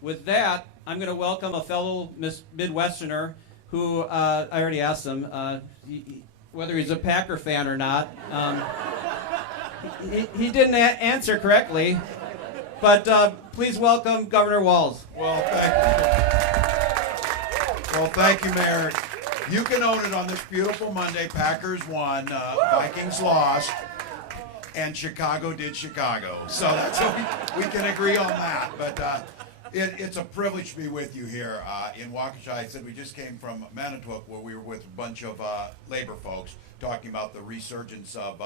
With that, I'm going to welcome a fellow Midwesterner who I already asked him whether he's a Packer fan or not. He didn't answer correctly, but please welcome Governor Walz. Well, thank you, Mayor. You can own it on this beautiful Monday. Packers won, Vikings lost, and Chicago did Chicago. So that's what we can agree on that. But it's a privilege to be with you here in Waukesha. I said we just came from Manitowoc, where we were with a bunch of labor folks talking about the resurgence of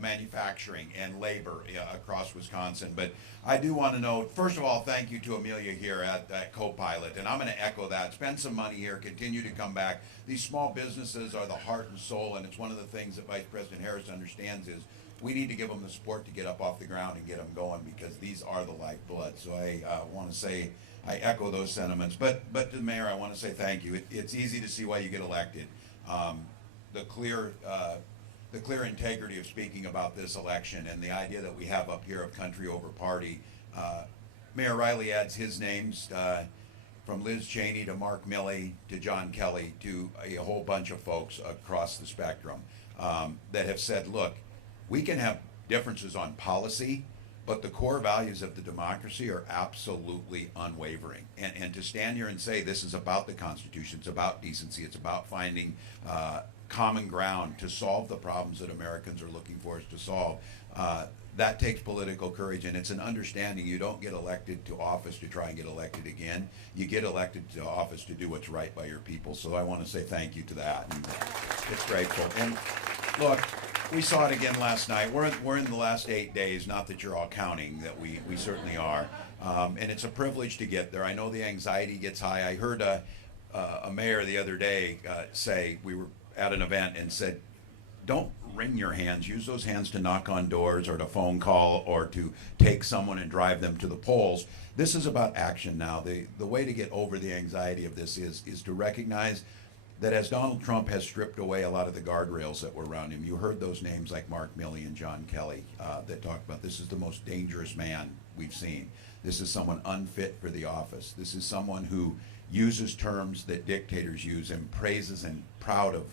manufacturing and labor across Wisconsin. But I do want to know, first of all, thank you to Amelia here at Co-Pilot, and I'm going to echo that. Spend some money here, continue to come back. These small businesses are the heart and soul, and it's one of the things that Vice President Harris understands is we need to give them the support to get up off the ground and get them going, because these are the lifeblood. So I want to say, I echo those sentiments. But to the mayor, I want to say thank you. It's easy to see why you get elected. The clear integrity of speaking about this election and the idea that we have up here of country over party. Mayor Riley adds his names from Liz Cheney to Mark Milley to John Kelly to a whole bunch of folks across the spectrum that have said, look, we can have differences on policy, but the core values of the democracy are absolutely unwavering. And to stand here and say this is about the Constitution, it's about decency, it's about finding common ground to solve the problems that Americans are looking for us to solve, that takes political courage, and it's an understanding you don't get elected to office to try and get elected again. You get elected to office to do what's right by your people. So I want to say thank you to that. And it's grateful. And look, we saw it again last night. We're in the last 8 days, not that you're all counting, that we certainly are. And it's a privilege to get there. I know the anxiety gets high. I heard a mayor the other day say, we were at an event and said, don't wring your hands. Use those hands to knock on doors or to phone call or to take someone and drive them to the polls. This is about action now. The way to get over the anxiety of this is to recognize that as Donald Trump has stripped away a lot of the guardrails that were around him, you heard those names like Mark Milley and John Kelly that talked about this is the most dangerous man we've seen. This is someone unfit for the office. This is someone who uses terms that dictators use and praises and proud of.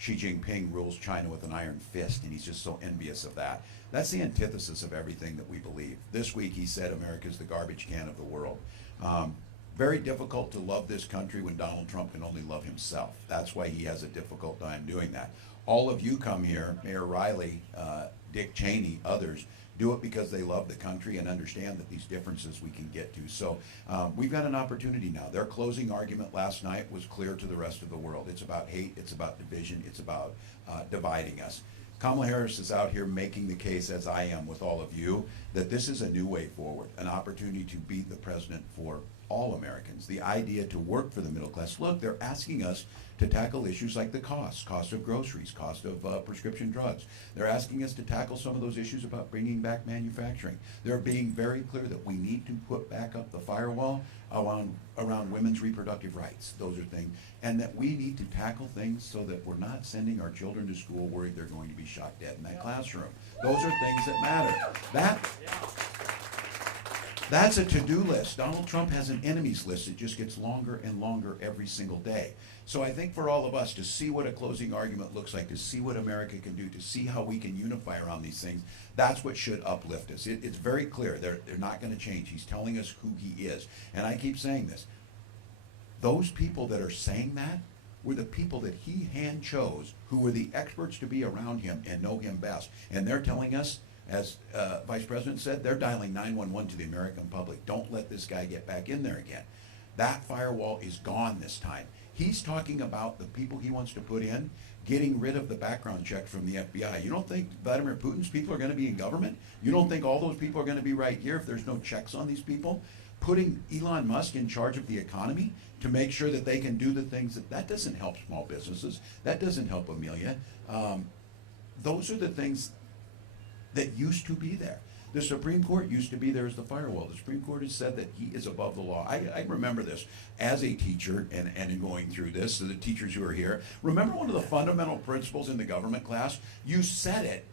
Xi Jinping rules China with an iron fist, and he's just so envious of that. That's the antithesis of everything that we believe. This week he said America's the garbage can of the world. Very difficult to love this country when Donald Trump can only love himself. That's why he has a difficult time doing that. All of you come here, Mayor Riley, Dick Cheney, others, do it because they love the country and understand that these differences we can get to. So we've got an opportunity now. Their closing argument last night was clear to the rest of the world. It's about hate, it's about division, it's about dividing us. Kamala Harris is out here making the case, as I am with all of you, that this is a new way forward, an opportunity to be the president for all Americans. The idea to work for the middle class. Look, they're asking us to tackle issues like the cost of groceries, cost of prescription drugs. They're asking us to tackle some of those issues about bringing back manufacturing. They're being very clear that we need to put back up the firewall around women's reproductive rights. Those are things. And that we need to tackle things so that we're not sending our children to school worried they're going to be shot dead in that classroom. Those are things that matter. That's a to-do list. Donald Trump has an enemies list that just gets longer and longer every single day. So I think for all of us to see what a closing argument looks like, to see what America can do, to see how we can unify around these things, that's what should uplift us. It's very clear. They're not going to change. He's telling us who he is. And I keep saying this. Those people that are saying that were the people that he hand chose, who were the experts to be around him and know him best. And they're telling us, as Vice President said, they're dialing 911 to the American public. Don't let this guy get back in there again. That firewall is gone this time. He's talking about the people he wants to put in, getting rid of the background check from the FBI. You don't think Vladimir Putin's people are going to be in government? You don't think all those people are going to be right here if there's no checks on these people? Putting Elon Musk in charge of the economy to make sure that they can do the things that doesn't help small businesses. That doesn't help Amelia. Those are the things that used to be there. The Supreme Court used to be there as the firewall. The Supreme Court has said that he is above the law. I remember this as a teacher and in going through this, so the teachers who are here, remember one of the fundamental principles in the government class? You said it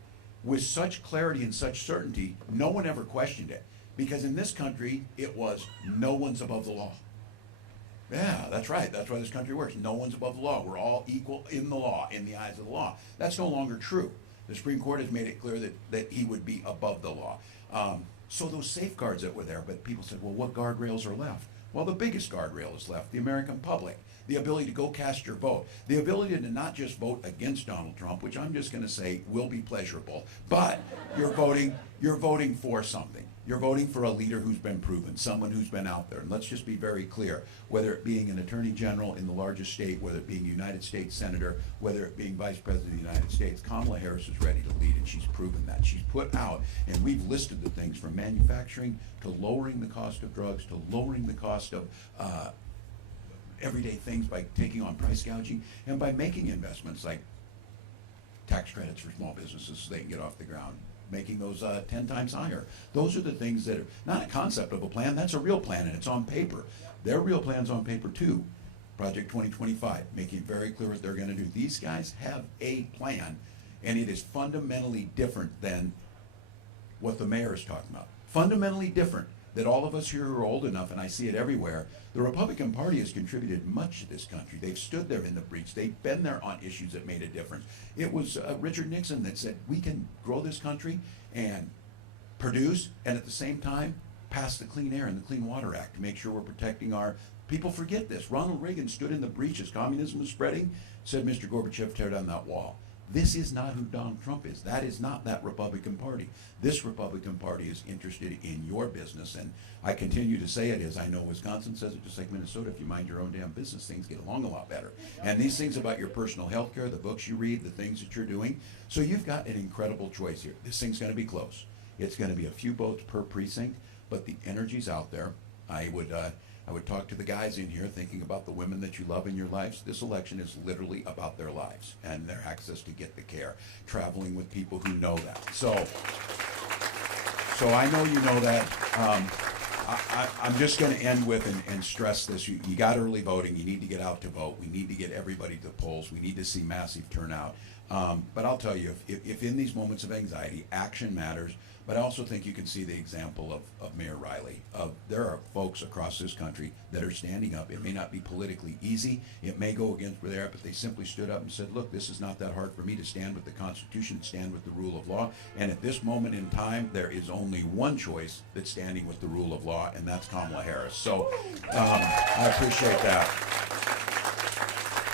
with such clarity and such certainty, no one ever questioned it. Because in this country, it was no one's above the law. Yeah, that's right. That's why this country works. No one's above the law. We're all equal in the law, in the eyes of the law. That's no longer true. The Supreme Court has made it clear that he would be above the law. So those safeguards that were there, but people said, well, what guardrails are left? Well, the biggest guardrail is left, the American public. The ability to go cast your vote. The ability to not just vote against Donald Trump, which I'm just going to say will be pleasurable, but you're voting for something. You're voting for a leader who's been proven, someone who's been out there. And let's just be very clear, whether it being an attorney general in the largest state, whether it being a United States senator, whether it being vice president of the United States, Kamala Harris is ready to lead, and she's proven that. She's put out, and we've listed the things from manufacturing to lowering the cost of drugs to lowering the cost of everyday things by taking on price gouging and by making investments like tax credits for small businesses so they can get off the ground, making those 10 times higher. Those are the things that are not a concept of a plan, that's a real plan, and it's on paper. Their real plan's on paper too. Project 2025, making it very clear what they're going to do. These guys have a plan, and it is fundamentally different than what the mayor is talking about. Fundamentally different. That all of us here who are old enough, and I see it everywhere, the Republican Party has contributed much to this country. They've stood there in the breach. They've been there on issues that made a difference. It was Richard Nixon that said, we can grow this country and produce, and at the same time, pass the Clean Air and the Clean Water Act to make sure we're protecting our... People forget this. Ronald Reagan stood in the breach as communism was spreading, said, Mr. Gorbachev, tear down that wall. This is not who Donald Trump is. That is not that Republican Party. This Republican Party is interested in your business, and I continue to say it is. I know Wisconsin says it just like Minnesota. If you mind your own damn business, things get along a lot better. And these things about your personal health care, the books you read, the things that you're doing. So you've got an incredible choice here. This thing's going to be close. It's going to be a few votes per precinct, but the energy's out there. I would talk to the guys in here thinking about the women that you love in your lives. This election is literally about their lives and their access to get the care, traveling with people who know that. So I know you know that. I'm just going to end with and stress this. You got early voting. You need to get out to vote. We need to get everybody to the polls. We need to see massive turnout. But I'll tell you, if in these moments of anxiety, action matters. But I also think you can see the example of Mayor Riley. There are folks across this country that are standing up. It may not be politically easy. It may go against where they're at, but they simply stood up and said, look, this is not that hard for me to stand with the Constitution, stand with the rule of law. And at this moment in time, there is only one choice that's standing with the rule of law, and that's Kamala Harris. So I appreciate that.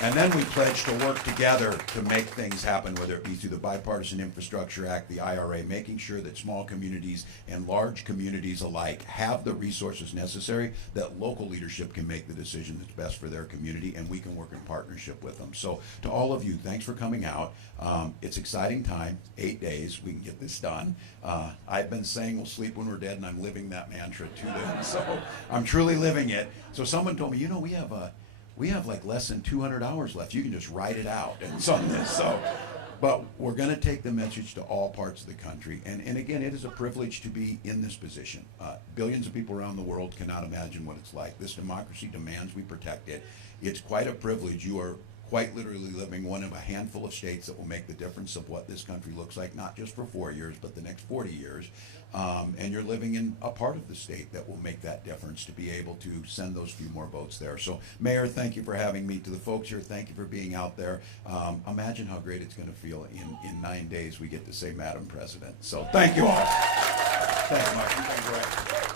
And then we pledge to work together to make things happen, whether it be through the Bipartisan Infrastructure Act, the IRA, making sure that small communities and large communities alike have the resources necessary, that local leadership can make the decision that's best for their community, and we can work in partnership with them. So to all of you, thanks for coming out. It's exciting time, 8 days, we can get this done. I've been saying we'll sleep when we're dead, and I'm living that mantra to them. So I'm truly living it. So someone told me, you know, we have like less than 200 hours left. You can just write it out and some this. So, but we're going to take the message to all parts of the country. And again, it is a privilege to be in this position. Billions of people around the world cannot imagine what it's like. This democracy demands we protect it. It's quite a privilege. You are quite literally living one of a handful of states that will make the difference of what this country looks like, not just for 4 years, but the next 40 years. And you're living in a part of the state that will make that difference to be able to send those few more votes there. So, Mayor, thank you for having me. To the folks here, thank you for being out there. Imagine how great it's going to feel in 9 days we get to say Madam President. So thank you all. Thanks, Mark. You've been great.